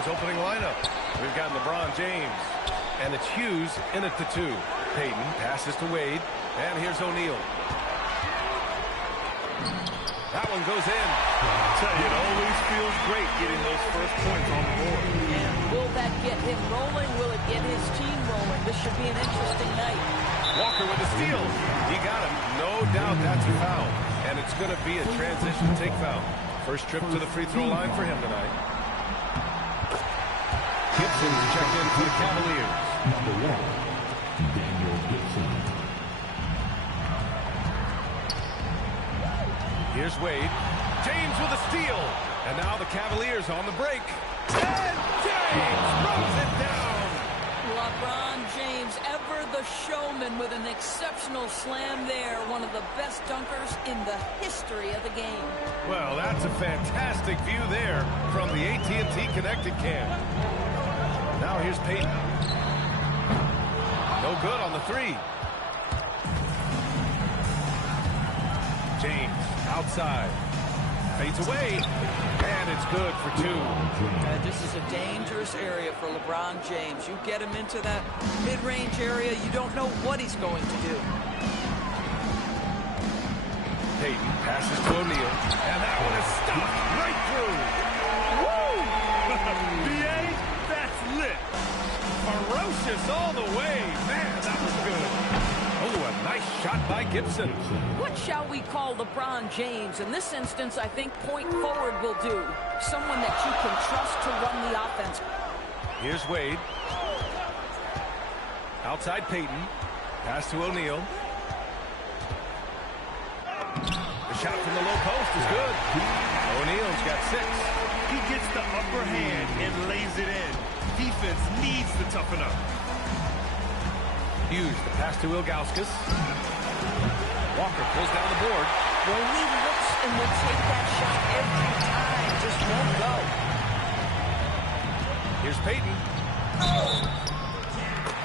Team's opening lineup. We've got LeBron James. And it's Hughes in at the 2. Payton passes to Wade. And here's O'Neal. That one goes in. I tell you, it always feels great getting those first points on the board. And will that get him rolling? Will it get his team rolling? This should be an interesting night. Walker with a steal. He got him. No doubt that's a foul. And it's going to be a transition take foul. First trip to the free throw line for him tonight. Gibson's checked in for the Cavaliers. Number 1, Daniel Gibson. Here's Wade. James with a steal. And now the Cavaliers on the break. And James throws it down. LeBron James, ever the showman, with an exceptional slam there. One of the best dunkers in the history of the game. Well, that's a fantastic view there from the AT&T Connected Cam. Now here's Payton. No good on the 3. James outside. Fades away. And it's good for 2. This is a dangerous area for LeBron James. You get him into that mid-range area, you don't know what he's going to do. Payton passes to O'Neal. And that one is stopped right through. Woo! B.A., that's lit. Ferocious all the way. Man, that was good. Oh, a nice shot by Gibson. What shall we call LeBron James? In this instance, I think point forward will do. Someone that you can trust to run the offense. Here's Wade. Outside Payton. Pass to O'Neal. The shot from the low post is good. O'Neal's got 6. He gets the upper hand and lays it in. Defense needs to toughen up. Hughes, the pass to Ilgauskas. Walker pulls down the board. Well, he looks and will take that shot every time. Just won't go. Here's Payton.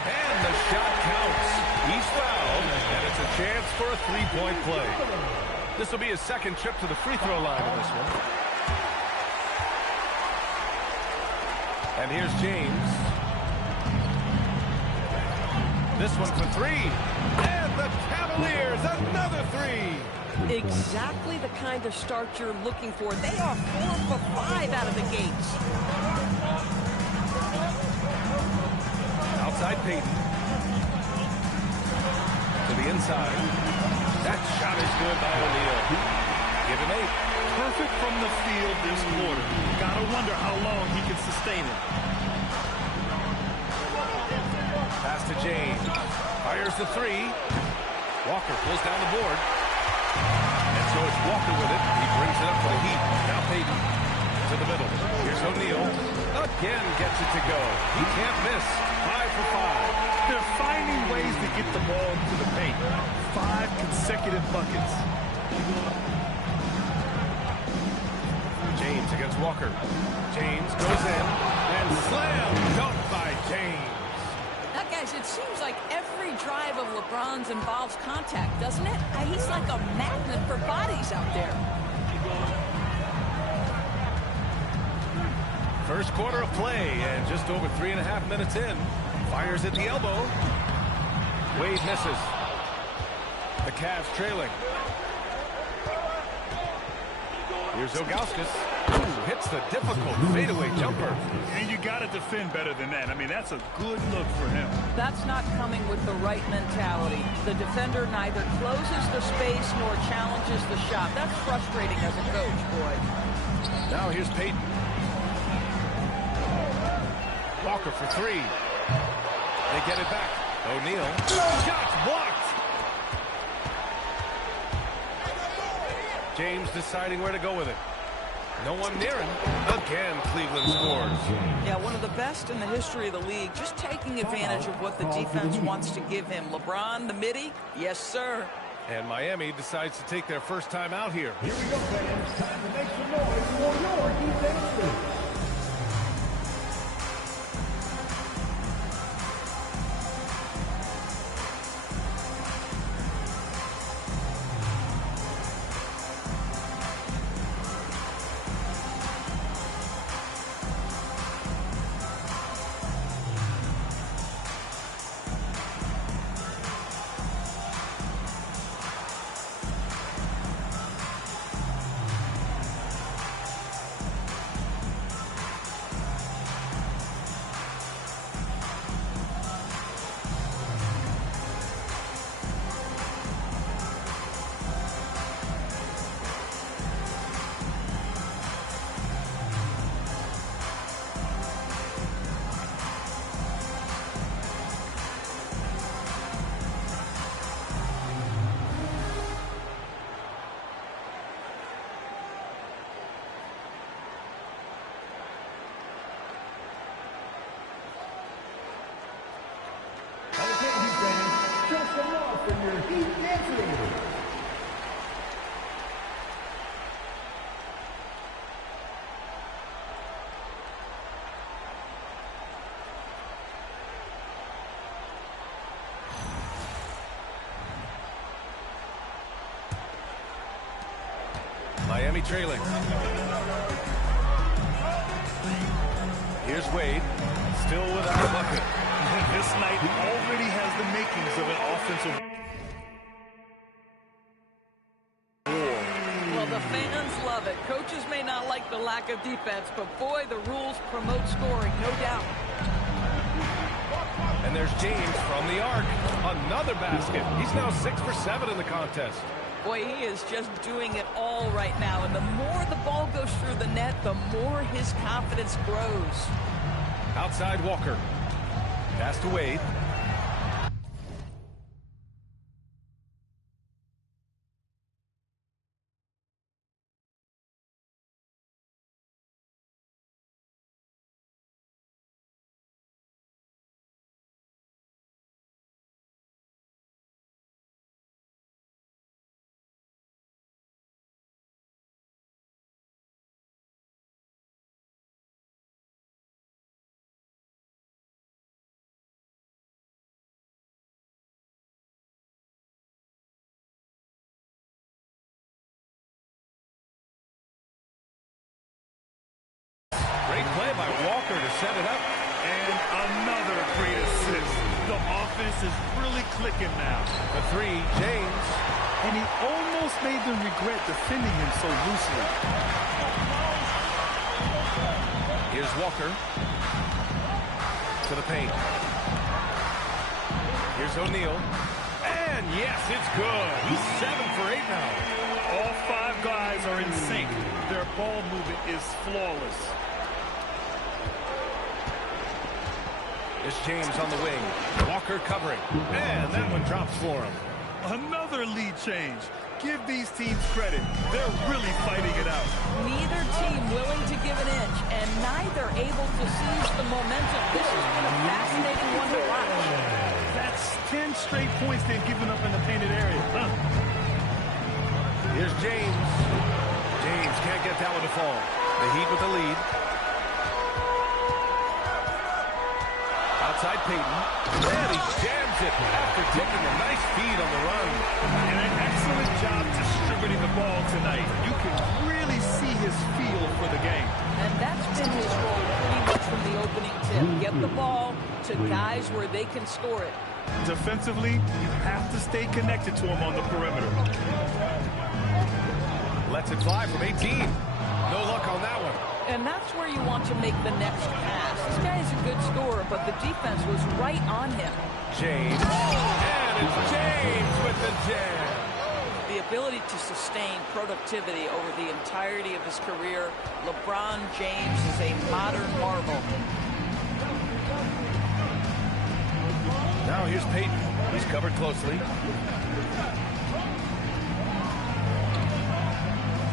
And the shot counts. He's fouled, and it's a chance for a 3-point play. This will be his second trip to the free throw line in this one. And here's James. This one for 3. And the Cavaliers, another 3. Exactly the kind of start you're looking for. They are 4 for 5 out of the gates. Outside Payton. To the inside. That shot is good by O'Neal. Give him 8. Perfect from the field this quarter. Gotta wonder how long he can sustain it. Pass to James. Fires the 3. Walker pulls down the board. And so it's Walker with it. He brings it up for the Heat. Now Payton to the middle. Here's O'Neal. Again gets it to go. He can't miss. 5 for 5. They're finding ways to get the ball to the paint. 5 consecutive buckets. James against Walker. James goes in. And slam dunk by James. Now, guys, it seems like every drive of LeBron's involves contact, doesn't it? He's like a magnet for bodies out there. First quarter of play, and just over 3.5 minutes in. Fires at the elbow. Wade misses. The Cavs trailing. Here's Ilgauskas. Hits the difficult fadeaway jumper. And you got to defend better than that. I mean, that's a good look for him. That's not coming with the right mentality. The defender neither closes the space nor challenges the shot. That's frustrating as a coach, boy. Now here's Payton. Walker for 3. They get it back. O'Neal. Shot's blocked. James deciding where to go with it. No one near him. Again, Cleveland scores. Yeah, one of the best in the history of the league, just taking advantage of what the defense wants to give him. LeBron, the midi, yes, sir. And Miami decides to take their first time out here. Here we go, fans. Time to make some noise for your defense team. for your Heat dancers. Miami trailing. Here's Wade, still without a bucket. This night already has the makings of an offensive war. Well, the fans love it. Coaches may not like the lack of defense, but boy, the rules promote scoring, no doubt. And there's James from the arc. Another basket. He's now 6 for 7 in the contest. Boy, he is just doing it all right now. And the more the ball goes through the net, the more his confidence grows. Outside Walker. Pass to Wade. Great play by Walker to set it up. And another great assist. The offense is really clicking now. The three, James. And he almost made them regret defending him so loosely. Here's Walker. To the paint. Here's O'Neal. And yes, it's good. He's 7 for 8 now. All 5 guys are in sync. Their ball movement is flawless. There's James on the wing. Walker covering. And that one drops for him. Another lead change. Give these teams credit. They're really fighting it out. Neither team willing to give an inch, and neither able to seize the momentum. This has been a fascinating one to watch. That's 10 straight points they've given up in the painted area. Huh. Here's James. James can't get that one to fall. The Heat with the lead. Outside Payton. And he jams it after taking a nice feed on the run. And an excellent job distributing the ball tonight. You can really see his feel for the game. And that's been his role pretty much from the opening tip. Get the ball to guys where they can score it. Defensively, you have to stay connected to him on the perimeter. Lets it fly from 18. No luck on that one. And that's where you want to make the next pass. This guy is a good scorer, but the defense was right on him. James. And it's James with the jam. The ability to sustain productivity over the entirety of his career. LeBron James is a modern marvel. Now here's Payton. He's covered closely.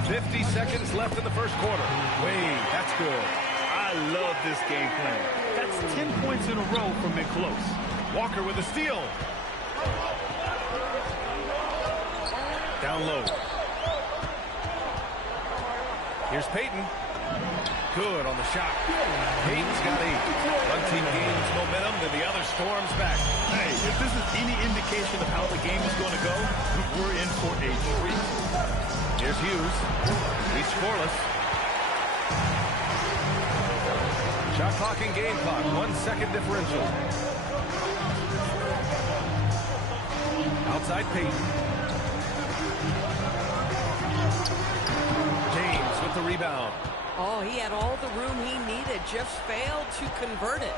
50 seconds left in the first quarter. Wade, that's good. I love this game plan. That's 10 points in a row from in close. Walker with a steal. Down low. Here's Payton. Good on the shot. Payton's got 8. One team gains momentum, then the other storms back. Hey, if this is any indication of how the game is going to go, we're in for a treat. Here's Hughes. He's scoreless. Shot clock and game clock. 1 second differential. Outside Payton. James with the rebound. Oh, he had all the room he needed, just failed to convert it.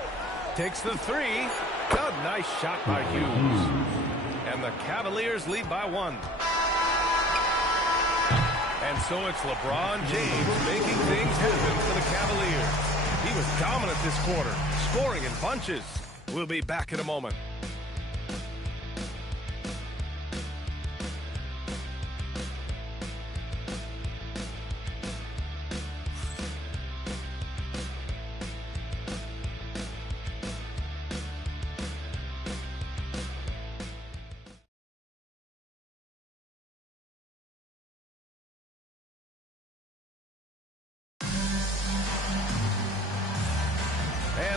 Takes the 3. A nice shot by Hughes. And the Cavaliers lead by 1. And so it's LeBron James making things happen for the Cavaliers. He was dominant this quarter, scoring in bunches. We'll be back in a moment.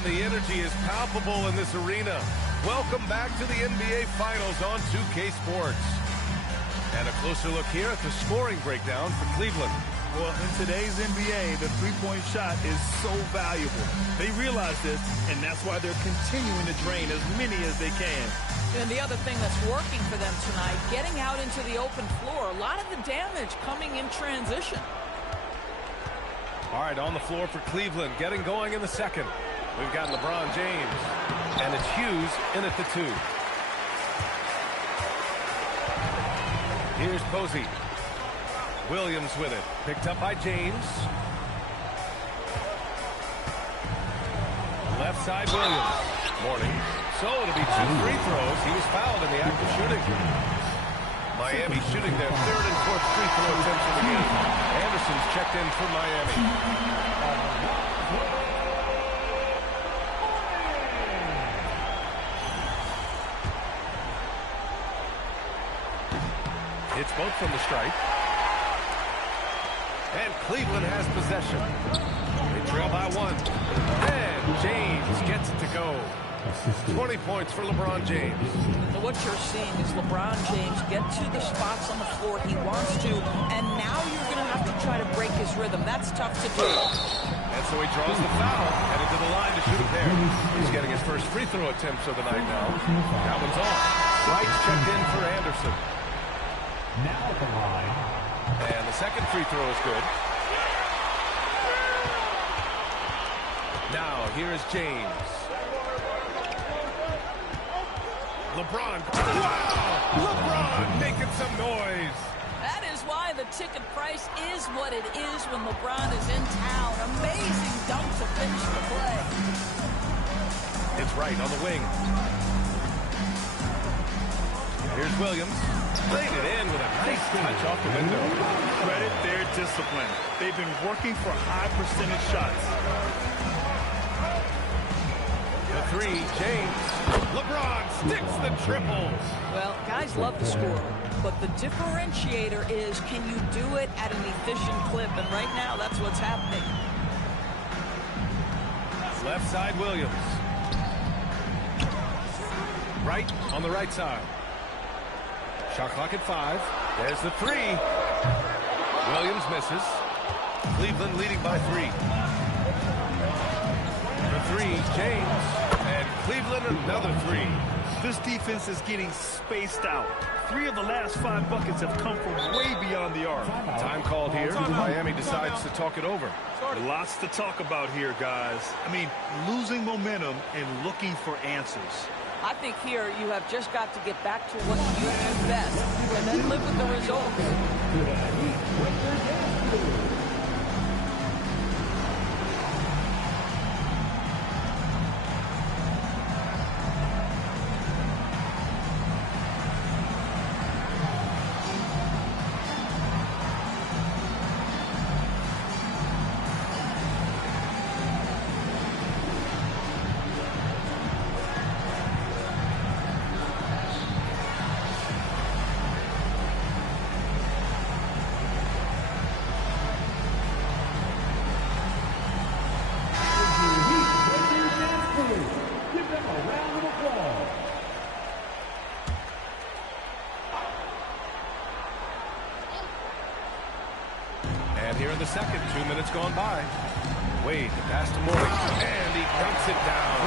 the energy is palpable in this arena. Welcome back to the NBA Finals on 2K Sports. And a closer look here at the scoring breakdown for Cleveland. Well, in today's NBA, the three-point shot is so valuable. They realize this, and that's why they're continuing to drain as many as they can. And the other thing that's working for them tonight, getting out into the open floor. A lot of the damage coming in transition. All right, on the floor for Cleveland, getting going in the second. We've got LeBron James, and it's Hughes in at the 2. Here's Posey. Williams with it. Picked up by James. Left side, Williams. Morning. So it'll be 2 free throws. He was fouled in the act of shooting. Miami shooting their 3rd and 4th free throw attempts of the game. Anderson's checked in for Miami. It's both from the stripe. And Cleveland has possession. They trail by 1. And James gets it to go. 20 points for LeBron James. So what you're seeing is LeBron James get to the spots on the floor he wants to, and now you're going to have to try to break his rhythm. That's tough to do. And so he draws the foul, headed to the line to shoot it there. He's getting his first free throw attempts of the night now. That one's off. Wright's checked in for Anderson. Now at the line. And the second free throw is good. Now, here is James. LeBron. Wow! LeBron making some noise. That is why the ticket price is what it is when LeBron is in town. Amazing dunk to finish the play. It's Wright on the wing. Here's Williams. Laid it in with a nice touch off the window. Credit their discipline. They've been working for high percentage shots. The 3, James. LeBron sticks the triple. Well, guys love to score, but the differentiator is, can you do it at an efficient clip? And right now, that's what's happening. Left side, Williams. Wright on the right side. Shot clock at 5. There's the 3. Williams misses. Cleveland leading by 3. The 3, James. And Cleveland another 3. This defense is getting spaced out. 3 of the last 5 buckets have come from way beyond the arc. Time called here. Miami decides to talk it over. Lots to talk about here, guys. I mean, losing momentum and looking for answers. I think here you have just got to get back to what you do best and then live with the results. Here in the second, 2 minutes gone by. Wade, the pass to Morning, and he dunks it down.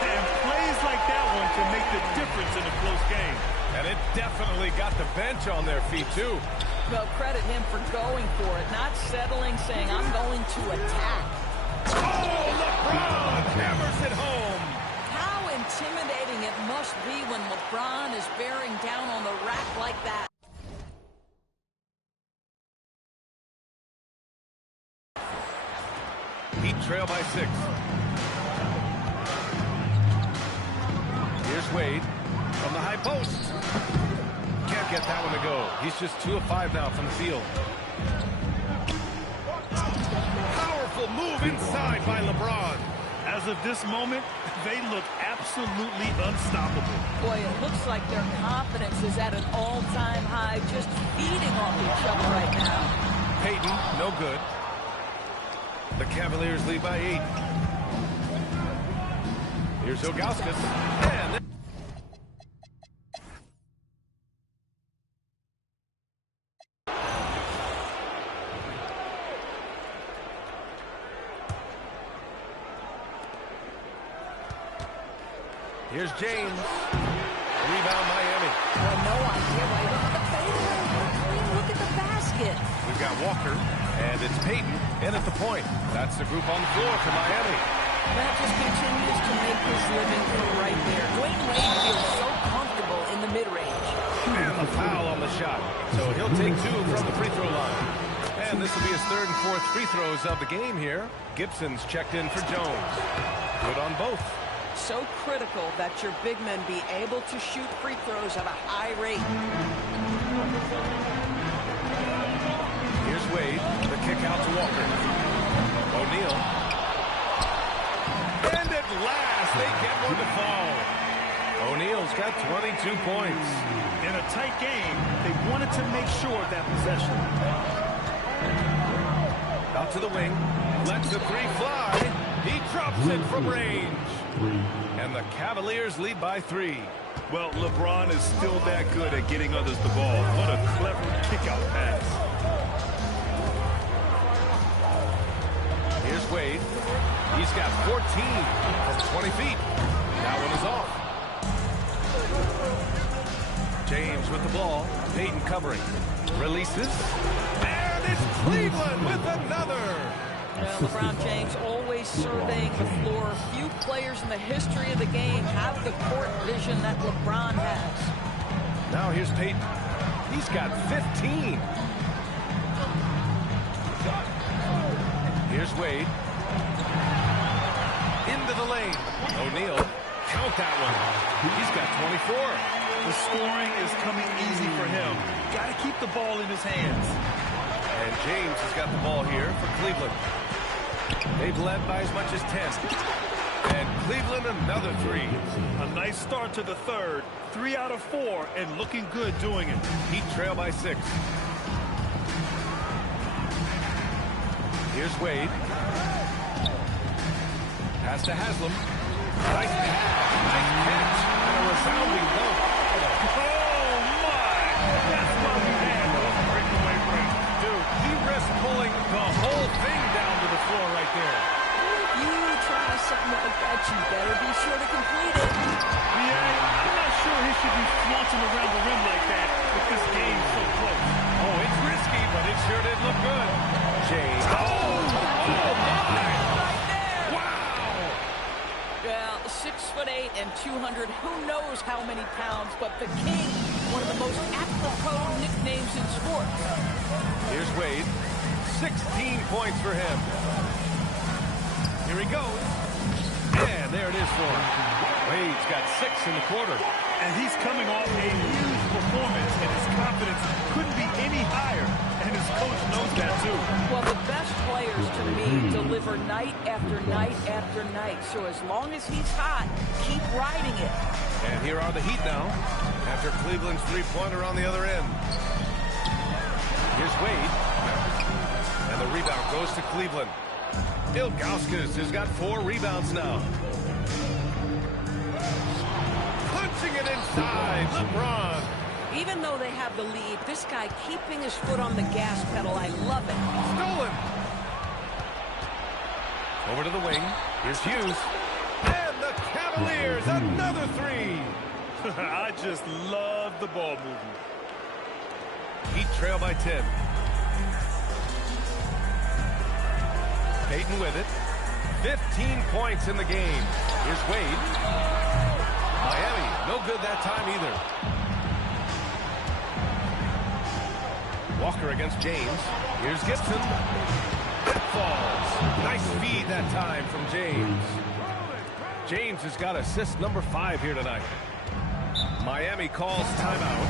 And plays like that one can make the difference in a close game. And it definitely got the bench on their feet, too. Well, credit him for going for it, not settling, saying, I'm going to attack. Oh, LeBron hammers it home. How intimidating it must be when LeBron is bearing down on the rack like that. Heat trail by 6. Here's Wade from the high post. Can't get that one to go. He's just 2 of 5 now from the field. Powerful move inside by LeBron. As of this moment, they look absolutely unstoppable. Boy, it looks like their confidence is at an all-time high, just feeding off each other right now. Payton, no good. The Cavaliers lead by 8. Here's Ilgauskas. And here's James. Rebound Miami. Well, no idea why. Look at the fadeaway. Look at the basket. We've got Walker, and it's Payton in at the point. That's the group on the floor for Miami. That just continues to make his living from right there. Dwayne Wade feels so comfortable in the mid-range. And the foul on the shot. So he'll take 2 from the free throw line. And this will be his 3rd and 4th free throws of the game here. Gibson's checked in for Jones. Good on both. So critical that your big men be able to shoot free throws at a high rate. Here's Wade. The kick out to Walker. O'Neal. And at last, they get one to fall. O'Neal's got 22 points. In a tight game, they wanted to make sure of that possession. Out to the wing. Lets the 3 fly. He drops it from range. And the Cavaliers lead by 3. Well, LeBron is still that good at getting others the ball. What a clever kick-out pass. Here's Wade. He's got 14 from 20 feet. That one is off. James with the ball. Payton covering. Releases. And it's Cleveland with another. Well, LeBron James always surveying the floor. Few players in the history of the game have the court vision that LeBron has. Now here's Payton. He's got 15. Here's Wade. Into the lane. O'Neal. Count that one. He's got 24. The scoring is coming easy for him. Got to keep the ball in his hands. And James has got the ball here for Cleveland. They've led by as much as 10. And Cleveland another 3. A nice start to the 3rd. 3 out of 4 and looking good doing it. Heat trail by 6. Here's Wade. Pass to Haslam. Nice pass. Nice catch. And a resounding dunk. Oh, my! That's why we had those breakaway breaks. Dude, he risked pulling the whole thing down to the floor right there. If you try something like that, you better be sure to complete it. Yeah, I'm not sure he should be flaunting around the rim like that with this game so close. Oh, it's risky, but it sure did look good. James. Oh, my! Right there. Wow! Well, 6'8" and 200. Who knows how many pounds? But the King, one of the most apropos nicknames in sports. Here's Wade. 16 points for him. Here he goes. And there it is for him. Wade's got 6 in the quarter. And he's coming off a huge performance, and his confidence couldn't be any higher. And his coach knows that, too. Well, the best players, to me, deliver night after night after night. So as long as he's hot, keep riding it. And here are the Heat now, after Cleveland's 3-pointer on the other end. Here's Wade. And the rebound goes to Cleveland. Ilgauskas has got 4 rebounds now. Punching it inside, LeBron. Even though they have the lead, this guy keeping his foot on the gas pedal, I love it. Stolen. Over to the wing. Here's Hughes. And the Cavaliers, another 3. I just love the ball movement. Heat trail by 10. Payton with it. 15 points in the game. Here's Wade. Miami, no good that time either. Walker against James. Here's Gibson. That falls. Nice feed that time from James. James has got assist number 5 here tonight. Miami calls timeout.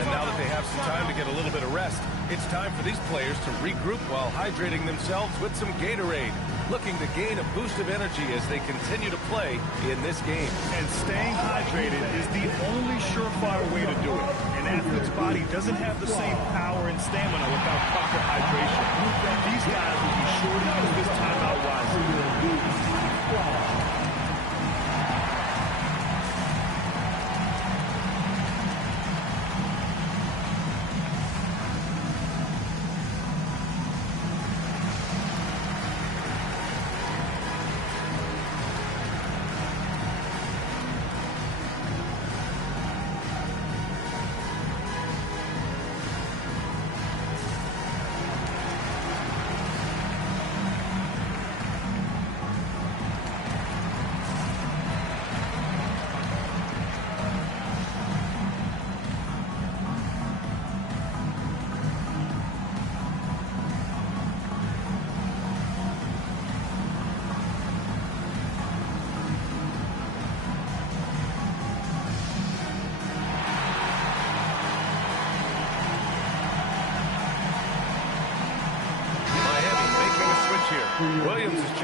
And now that they have some time to get a little bit of rest, it's time for these players to regroup while hydrating themselves with some Gatorade, looking to gain a boost of energy as they continue to play in this game. And staying hydrated is the only surefire way to do it. An athlete's body doesn't have the same power and stamina without proper hydration. These guys will be sure to use this timeout wisely.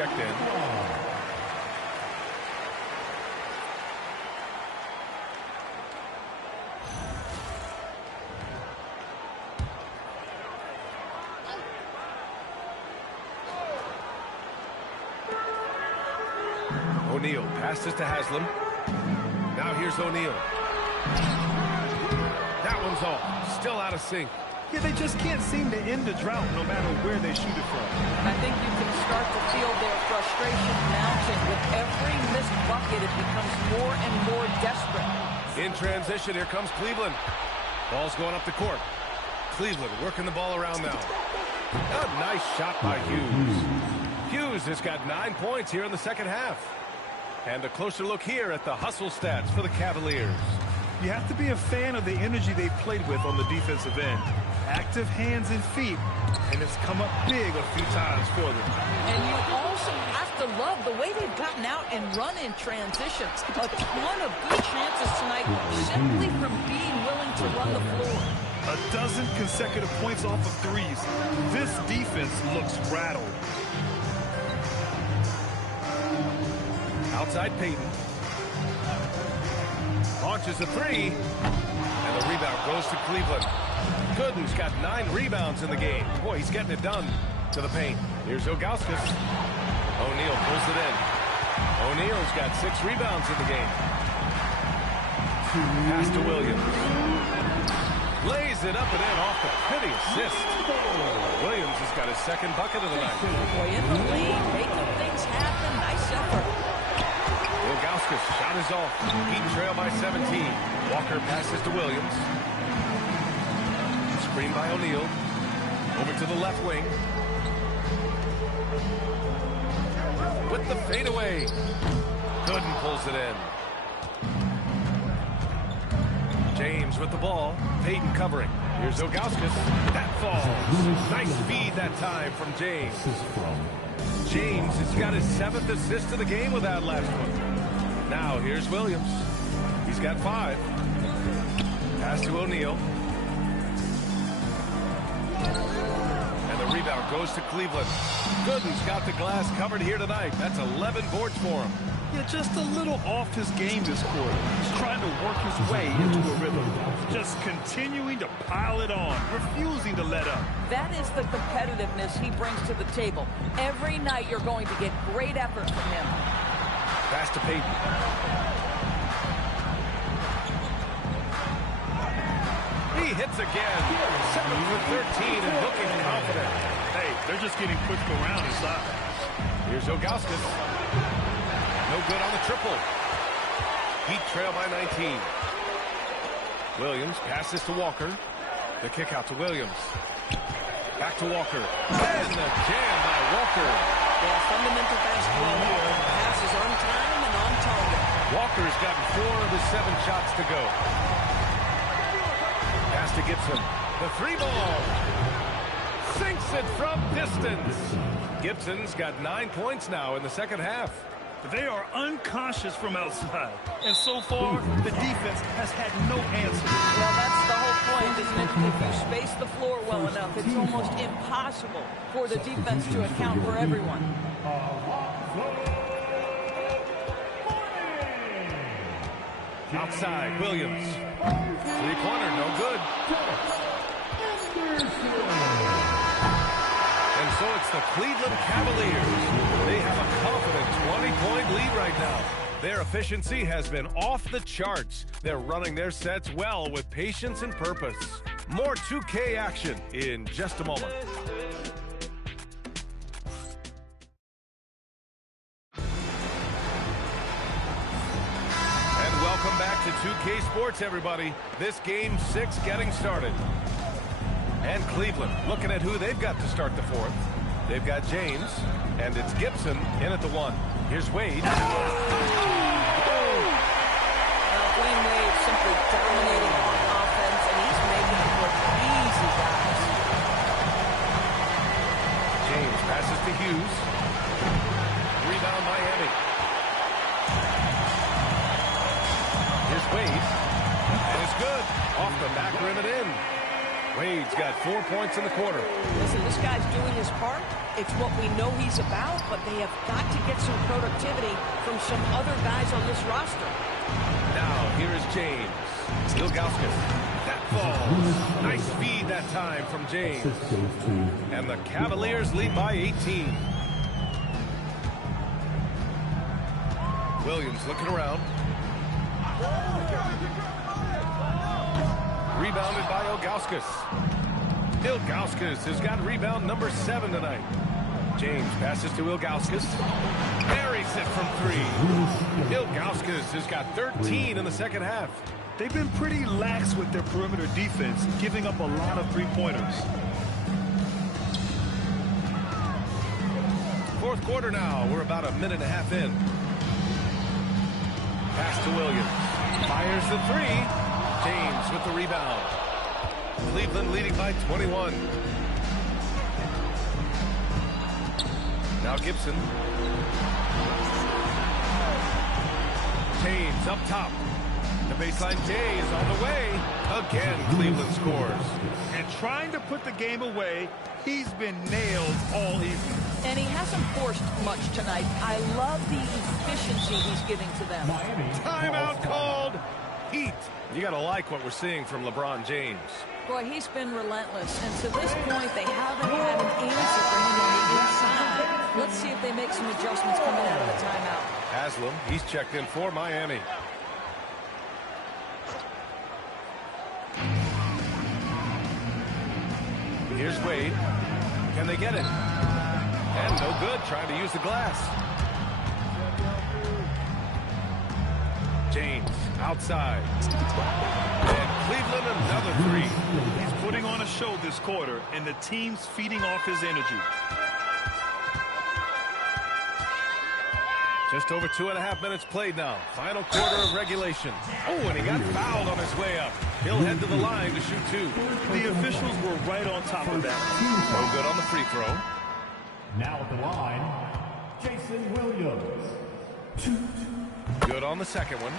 checked in. O'Neal passes to Haslam. Now here's O'Neal. That one's off. Still out of sync. Yeah, they just can't seem to end the drought no matter where they shoot it from. I think you can start to feel their frustration mounting. With every missed bucket, it becomes more and more desperate. In transition, here comes Cleveland. Ball's going up the court. Cleveland working the ball around now. A nice shot by Hughes. Hughes has got 9 points here in the second half. And a closer look here at the hustle stats for the Cavaliers. You have to be a fan of the energy they've played with on the defensive end. Active hands and feet, and it's come up big a few times for them. And you also have to love the way they've gotten out and run in transition. A ton of good chances tonight simply from being willing to run the floor. A dozen consecutive points off of threes. This defense looks rattled. Outside Payton. Launches a three. And the rebound goes to Cleveland. Gooden's got 9 rebounds in the game. Boy, he's getting it done to the paint. Here's Ilgauskas. O'Neal pulls it in. O'Neal's got 6 rebounds in the game. Pass to Williams. Lays it up and in off the pretty assist. Williams has got his second bucket of the night. Boy, in the lane, making things happen. Nice effort. Ilgauskas shot is off. Heat trail by 17. Walker passes to Williams. Screen by O'Neal. Over to the left wing. With the fadeaway. Gooden pulls it in. James with the ball. Payton covering. Here's Ilgauskas. That falls. Nice feed that time from James. James has got his 7th assist of the game with that last one. Now here's Williams. He's got 5. Pass to O'Neal. And the rebound goes to Cleveland. Gooden's got the glass covered here tonight. That's 11 boards for him. Yeah, just a little off his game this quarter. He's trying to work his way into a rhythm. Just continuing to pile it on, refusing to let up. That is the competitiveness he brings to the table. Every night you're going to get great effort from him. Pass to Payton. He hits again. 7 for 13 and looking confident. Hey, they're just getting pushed around inside. Here's Ilgauskas. No good on the triple. Heat trail by 19. Williams passes to Walker. The kick out to Williams. Back to Walker. And the jam by Walker. Yeah, fundamental basketball here. Passes on time and on target. Walker's gotten 4 of his 7 shots to go. Pass to Gibson. The 3-ball. Sinks it from distance. Gibson's got 9 points now in the second half. They are unconscious from outside. And so far, the defense has had no answer. Well, that's the whole point, isn't it? If you space the floor well enough, it's almost impossible for the defense to account for everyone. Outside, Williams. Three-pointer, no good. And so it's the Cleveland Cavaliers. They have a confident 20-point lead right now. Their efficiency has been off the charts. They're running their sets well with patience and purpose. More 2K action in just a moment. And welcome back to 2K Sports, everybody. This Game 6 getting started. And Cleveland looking at who they've got to start the 4th. They've got James, and it's Gibson in at the 1. Here's Wade. Dwayne Wade simply dominating on offense, and he's making it look easy, guys. James passes to Hughes. Rebound Miami. Here's Wade. And it's good. Off the back rim and in. Wade's got 4 points in the quarter. Listen, this guy's doing his part. It's what we know he's about, but they have got to get some productivity from some other guys on this roster. Now, here is James. Ilgauskas. That falls. Nice feed that time from James. And the Cavaliers lead by 18. Williams looking around. Rebounded by Ilgauskas. Ilgauskas has got rebound number 7 tonight. James passes to Ilgauskas. Buries it from 3. Ilgauskas has got 13 in the second half. They've been pretty lax with their perimeter defense, giving up a lot of three-pointers. Fourth quarter now. We're about a minute and a half in. Pass to Williams. Fires the 3. James with the rebound. Cleveland leading by 21. Now Gibson. James up top. The baseline J is on the way. Again, Cleveland scores. And trying to put the game away, he's been nailed all evening. And he hasn't forced much tonight. I love the efficiency he's giving to them. Timeout called. Heat. You got to like what we're seeing from LeBron James. Boy, he's been relentless. And to this point, they haven't had an answer for him on the inside. Let's see if they make some adjustments coming out of the timeout. Haslam, he's checked in for Miami. Here's Wade. Can they get it? And no good, trying to use the glass. James, outside. And Cleveland, another 3. He's putting on a show this quarter, and the team's feeding off his energy. Just over 2.5 minutes played now. Final quarter of regulation. Oh, and he got fouled on his way up. He'll head to the line to shoot 2. The officials were right on top of that. No good on the free throw. Now at the line, Jason Williams. Good on the second one.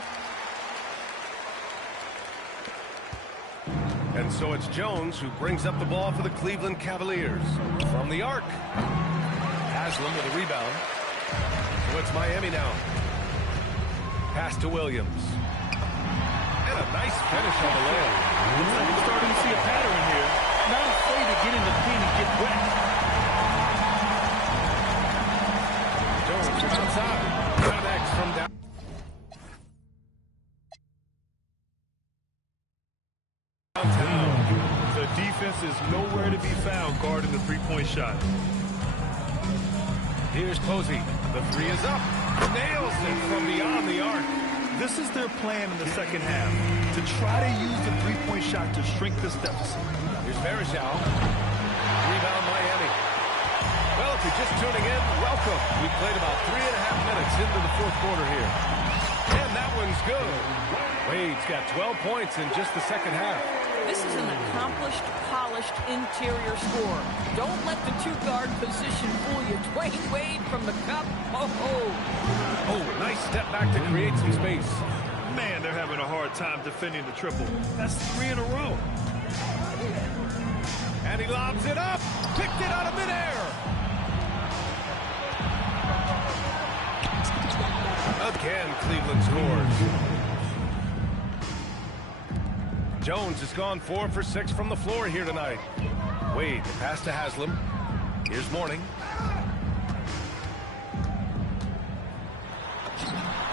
And so it's Jones who brings up the ball for the Cleveland Cavaliers. From the arc. Haslam with a rebound. So it's Miami now. Pass to Williams. And a nice finish on the layup. Looks like we're starting to see a pattern here. Not afraid to get in the paint and get wet. Jones from outside. Connects from down. The defense is nowhere to be found guarding the three-point shot. Here's Posey. The 3 is up. Nails it from beyond the arc. This is their plan in the second half, to try to use the three-point shot to shrink this deficit. Here's Varejao. Rebound Miami. Well, if you're just tuning in, welcome. We played about 3.5 minutes into the fourth quarter here. And that one's good. Wade's got 12 points in just the second half. This is an accomplished, polished interior scorer. Don't let the 2-guard position fool you. Dwayne Wade from the cup. Oh, nice step back to create some space. Man, they're having a hard time defending the triple. That's 3 in a row. And he lobs it up. Picked it out of midair. Again, Cleveland scores. Jones has gone 4 for 6 from the floor here tonight. Wade, the pass to Haslam. Here's Mourning.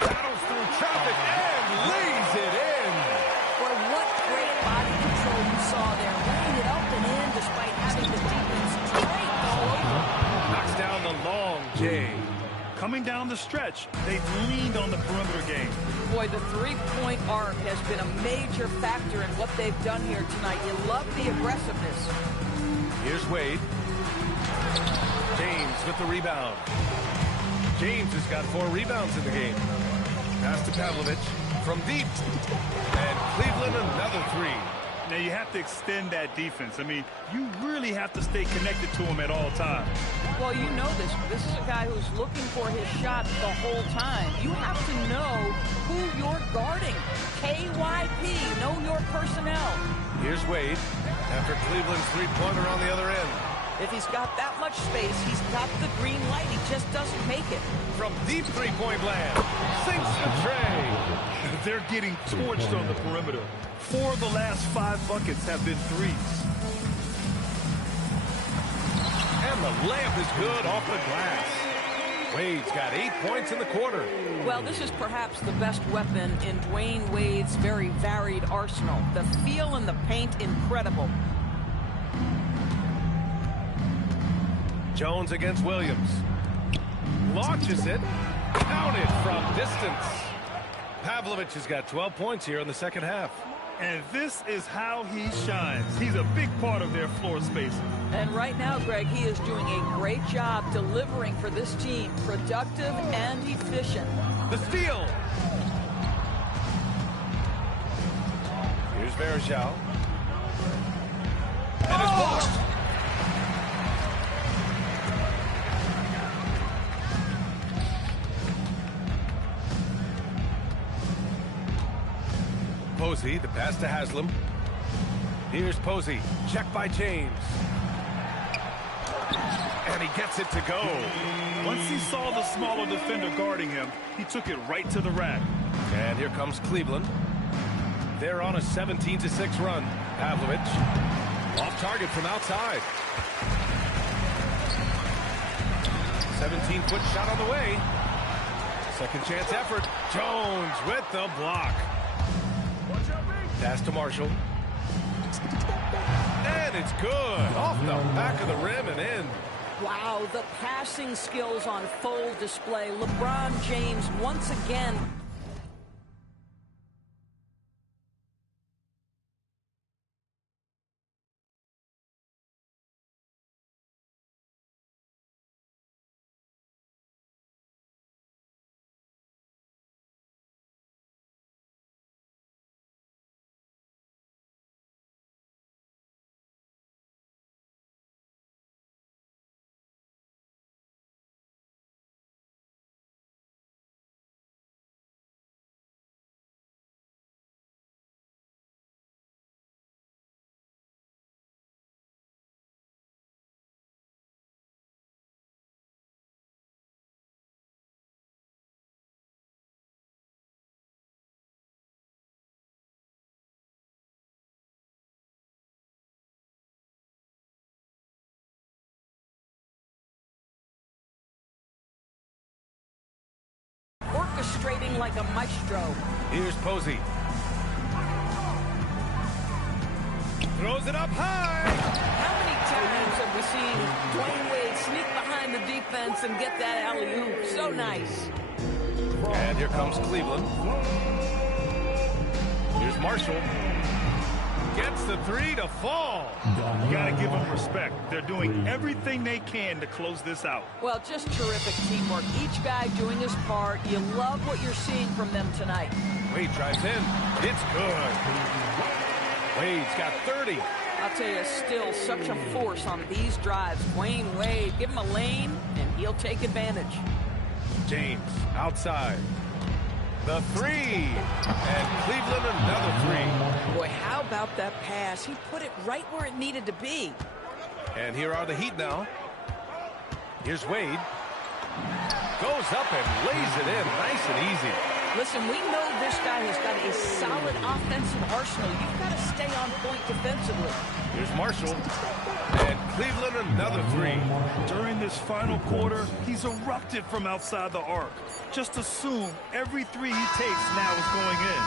Battles through traffic and lays it in. Boy, what great body control you saw there. Laying it up and in despite having the defense draped all over. Knocks down the long J. Coming down the stretch, they've leaned on the perimeter game. Boy, the three-point arc has been a major factor in what they've done here tonight. You love the aggressiveness. Here's Wade. James with the rebound. James has got 4 rebounds in the game. Pass to Pavlovich from deep. And Cleveland another 3. Now you have to extend that defense. I mean, you really have to stay connected to him at all times. Well, you know this. This is a guy who's looking for his shot the whole time. You have to know who you're guarding. KYP, know your personnel. Here's Wade. After Cleveland's three-pointer on the other end. If he's got that much space, he's got the green light. He just doesn't make it. From deep three-point land, sinks the tray. They're getting torched on the perimeter. 4 of the last 5 buckets have been threes. And the layup is good off the glass. Wade's got 8 points in the quarter. Well, this is perhaps the best weapon in Dwayne Wade's very varied arsenal. The feel in the paint, incredible. Jones against Williams. Launches it. Counted from distance. Pavlovich has got 12 points here in the second half. And this is how he shines. He's a big part of their floor spacing. And right now, Greg, he is doing a great job delivering for this team. Productive and efficient. The steal. Here's Varejao. And it's blocked. Posey, the pass to Haslam. Here's Posey. Check by James. And he gets it to go. Once he saw the smaller defender guarding him, he took it right to the rack. And here comes Cleveland. They're on a 17-6 run. Pavlovich off target from outside. 17-foot shot on the way. Second chance effort. Jones with the block. Pass to Marshall. And it's good. Off the back of the rim and in. Wow, the passing skills on full display. LeBron James once again. Orchestrating like a maestro. Here's Posey. Throws it up high. How many times have we seen Dwayne Wade sneak behind the defense and get that alley-oop? So nice. And here comes Cleveland. Here's Marshall. Gets the three to fall. You got to give them respect. They're doing everything they can to close this out. Well, just terrific teamwork. Each guy doing his part. You love what you're seeing from them tonight. Wade drives in. It's good. Wade's got 30. I'll tell you, still such a force on these drives. Dwayne Wade, give him a lane, and he'll take advantage. James outside. The three. And Cleveland another three. Boy, how about that pass? He put it right where it needed to be. And here are the Heat now. Here's Wade. Goes up and lays it in nice and easy. Listen, we know this guy has got a solid offensive arsenal. You've got to stay on point defensively. Here's Marshall. And Cleveland another three. During this final quarter, he's erupted from outside the arc. Just assume every three he takes now is going in.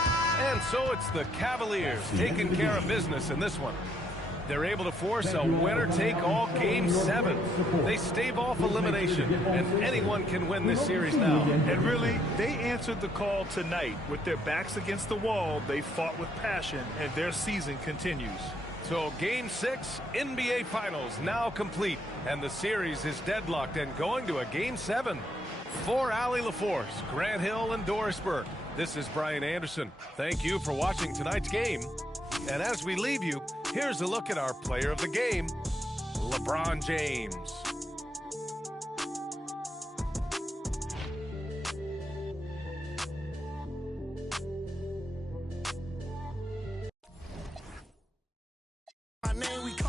And so it's the Cavaliers taking care of business in this one. They're able to force a winner-take-all Game 7. They stave off elimination, and anyone can win this series now. And really, they answered the call tonight. With their backs against the wall, they fought with passion, and their season continues. So Game 6 NBA Finals now complete, and the series is deadlocked and going to a Game 7. For Allie LaForce, Grant Hill, and Dorisburg, this is Brian Anderson. Thank you for watching tonight's game. And as we leave you, here's a look at our player of the game, LeBron James. man, we